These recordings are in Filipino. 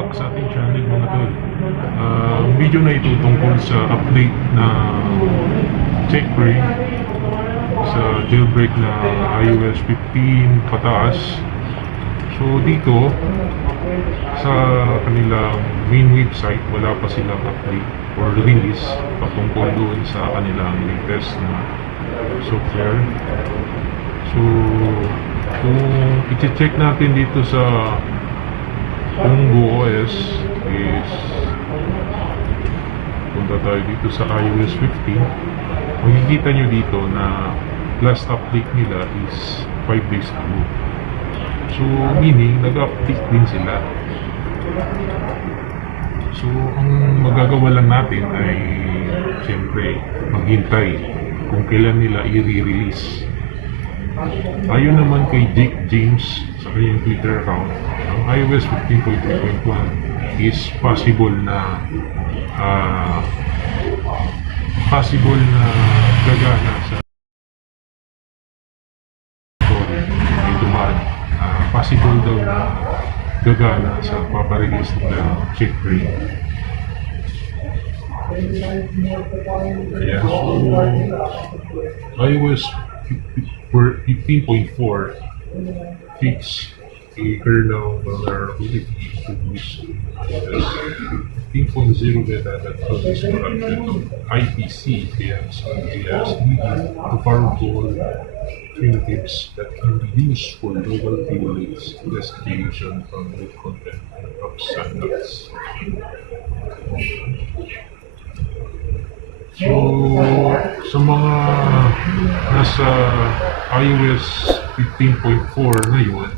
back sa ating channel mga tol. Ang video na ito tungkol sa update na Checkrain sa jailbreak na iOS 15 pataas. So dito sa kanilang main website wala pa silang update or release patungkol doon sa kanilang latest na software. So kung i-check natin dito sa OS is punta tayo dito sa iOS 15, makikita nyo dito na last update nila is 5 days ago. So meaning nag-update din sila. So ang magagawa lang natin ay siyempre maghintay kung kailan nila i-release. Ayon naman kay Jake James sa kanyang Twitter account, ang iOS 15.3.1 is possible na gagana sa possible daw na gagana sa paparelease ng Checkrain. Ayan, so iOS 15.4 fix a kernel vulnerability to use 15.0 beta that causes corruption of IPC and as leading to powerful primitives that can be used for global database investigation from the content of standards. So, sa mga nasa iOS 15.4 ngayon,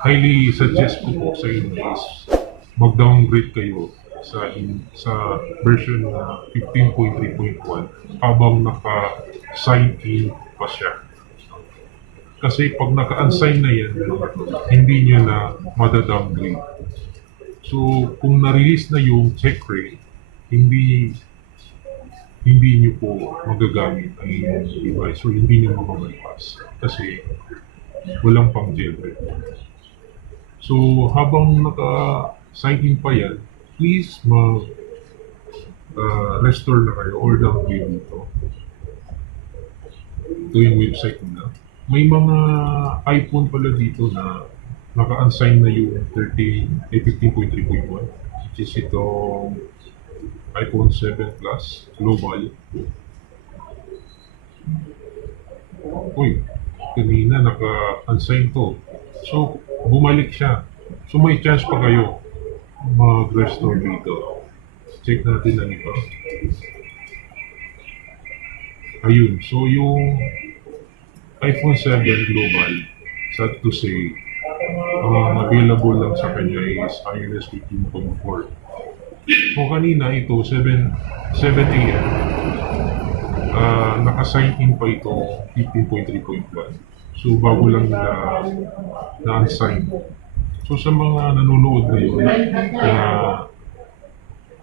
highly suggest ko po sa inyo is mag-downgrade kayo sa version na 15.3.1 habang naka-sign in pa siya. Kasi pag naka-unsign na yan, hindi nyo na mada-downgrade. So, kung na-release na yung Checkrain, hindi nyo po magagamit ang inyong device o hindi nyo makabypass kasi walang pang jailbreak. So habang naka-sign in pa yan, please restore na kayo or downgrade dito. Ito yung website nila. May mga iPhone pala dito na naka-unsign na yung 15.3.1 which is itong iPhone 7 Plus Global. Uy, kanina naka-unsign to. So, bumalik siya. So, may chance pa kayo mag-restore dito. Check natin na ito. Ayun. So, yung iPhone 7 Global, sad to say, available lang sa kanya is iOS 15.4. So kanina ito, 7 AM, naka-sign in pa ito 15.3.1. So bago lang na-unsign. So sa mga nanonood ngayon na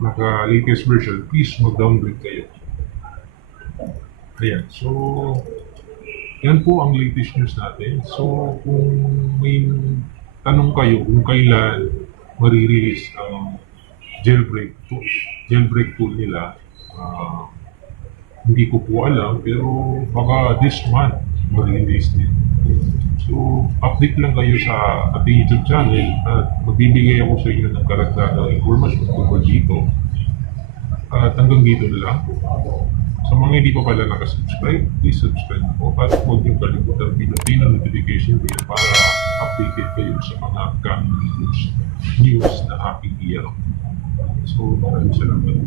naka-latest version, please mag-downgrade kayo. Ayan, so yan po ang latest news natin. So kung may tanong kayo kung kailan marirelease ang jailbreak tool nila, hindi ko po alam pero baka this month ma-release din. So update lang kayo sa ating YouTube channel at magbibigay ako sa inyo ng karagdagang informasyon tungkol dito. At hanggang dito na lang. Sa mga hindi pa pala nakasubscribe, please subscribe po at huwag niyong kalimutan pinutin ang notification bell para updated kayo sa mga upcoming news na aking i-upload. So, maraming salamat.